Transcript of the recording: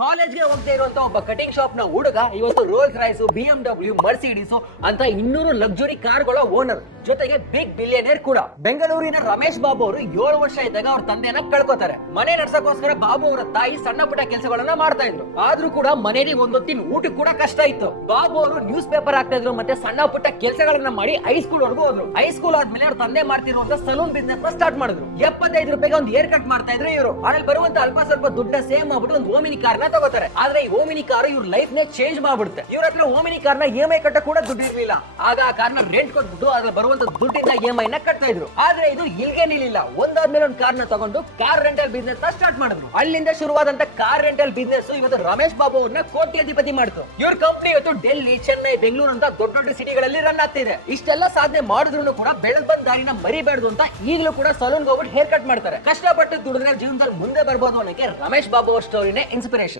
ಕಾಲೇಜ್ಗೆ ಹೋಗದೆ ಇರುವಂತ ಒಬ್ಬ ಕಟಿಂಗ್ ಶಾಪ್ ನ ಹುಡುಗ ಇವತ್ತು ರೋಲ್ಸ್ ರಾಯ್ಸ್, BMW, ಮರ್ಸಿಡೀಸ್ ಅಂತ 200 ಲಕ್ಸುರಿ ಕಾರ್ಗಳ ಓನರ್, ಜೊತೆಗೆ ಬಿಗ್ ಬಿಲಿಯನೇರ್ ಕೂಡ. ಬೆಂಗಳೂರಿನ ರಮೇಶ್ ಬಾಬು ಅವರು 7 ವರ್ಷ ಇದ್ದಾಗ ಅವ್ರ ತಂದೆಯನ್ನ ಕಳ್ಕೊತಾರೆ. ಮನೆ ನಡ್ಸಕ್ಕೋಸ್ಕರ ಬಾಬು ಅವರ ತಾಯಿ ಸಣ್ಣ ಪುಟ್ಟ ಕೆಲಸಗಳನ್ನ ಮಾಡ್ತಾ ಇದ್ರು. ಆದ್ರೂ ಕೂಡ ಮನೆಗೆ ಒಂದೊತ್ತಿನ ಊಟಕ್ಕೆ ಕೂಡ ಕಷ್ಟ ಇತ್ತು. ಬಾಬು ಅವರು ನ್ಯೂಸ್ ಪೇಪರ್ ಹಾಕ್ತಾ ಇದ್ರು, ಮತ್ತೆ ಸಣ್ಣ ಪುಟ್ಟ ಕೆಲಸಗಳನ್ನ ಮಾಡಿ ಹೈಸ್ಕೂಲ್ ವರೆಗೂ ಹೋದ್ರು. ಹೈಸ್ಕೂಲ್ ಆದ್ಮೇಲೆ ಅವ್ರ ತಂದೆ ಮಾಡ್ತಿರುವಂತ ಸಲೂನ್ ಬಿಸ್ನೆಸ್ ನ ಸ್ಟಾರ್ಟ್ ಮಾಡಿದ್ರು. 75 ರೂಪಾಯಿಗೆ ಒಂದು ಹೇರ್ ಕಟ್ ಮಾಡ್ತಾ ಇದ್ರು ಇವರು. ಆಮೇಲೆ ಬರುವಂತ ಅಲ್ಪ ಸ್ವಲ್ಪ ದುಡ್ಡನ್ನ ಸೇವ್ ಮಾಡ್ಬಿಟ್ಟು ಒಂದು ಓಮಿನಿ ಕಾರ್ ನ ತಗೋತಾರೆ. ಆದ್ರೆ ಈ ಓಮಿನಿ ಕಾರ್ ಇವ್ರ ಲೈಫ್ ನೇ ಚೇಂಜ್ ಮಾಡ್ಬಿಡುತ್ತೆ. ಇವ್ರ ಹತ್ರ ಓಮಿನಿ ಕಾರ್ ನ EMI ಕಟ್ಟ ಕೂಡ ದುಡ್ಡು ಇರ್ಲಿಲ್ಲ. ಆಗ ಆ ಕಾರ್ ನ ರೆಂಟ್ ಕೊಟ್ಬಿಟ್ಟು ಅದ್ರ ಬರುವಂತ ದುಡ್ಡಿಂದ EMI ನ ಕಟ್ತಾ ಇದ್ರು. ಆದ್ರೆ ಇದು ಇಲ್ಗೆ ನಿಲ್ಲಿಲ್ಲ. ಒಂದಾದ್ಮೇಲೆ ಒಂದು ಕಾರ್ ನ ತಗೊಂಡು ಕಾರ್ ರೆಂಟಲ್ ಬಿಸ್ನೆಸ್ ನ ಸ್ಟಾರ್ಟ್ ಮಾಡಿದ್ರು. ಅಲ್ಲಿಂದ ಶುರುವಾದಂತ ಕಾರ್ ರೆಂಟಲ್ ಬಿಸ್ನೆಸ್ ಇವತ್ತು ರಮೇಶ್ ಬಾಬು ಅವ್ರನ್ನ ಕೋಟ್ಯಾಧಿಪತಿ ಮಾಡ್ತು. ಇವ್ರ ಕಂಪನಿ ಇವತ್ತು ಡೆಲ್ಲಿ, ಚೆನ್ನೈ, ಬೆಂಗಳೂರು ಅಂತ ದೊಡ್ಡ ದೊಡ್ಡ ಸಿಟಿಗಳಲ್ಲಿ ರನ್ ಆಗ್ತಿದೆ. ಇಷ್ಟೆಲ್ಲ ಸಾಧನೆ ಮಾಡಿದ್ರು ಕೂಡ ಬೆಳೆದ್ ಬಂದ ದಾರಿನ ಮರಿಬೇಡ್ದು ಅಂತ ಈಗಲೂ ಕೂಡ ಸಲೂನ್ ಹೋಗ್ಬಿಟ್ಟು ಹೇರ್ ಕಟ್ ಮಾಡ್ತಾರೆ. ಕಷ್ಟಪಟ್ಟು ದುಡಿದ್ರೆ ಜೀವನದಲ್ಲಿ ಮುಂದೆ ಬರ್ಬೋದು ಅನ್ನೋಕೆ ರಮೇಶ್ ಬಾಬು ಅವ್ರ ಸ್ಟೋರಿನೇ ಇನ್ಸ್ಪಿರೇಷನ್.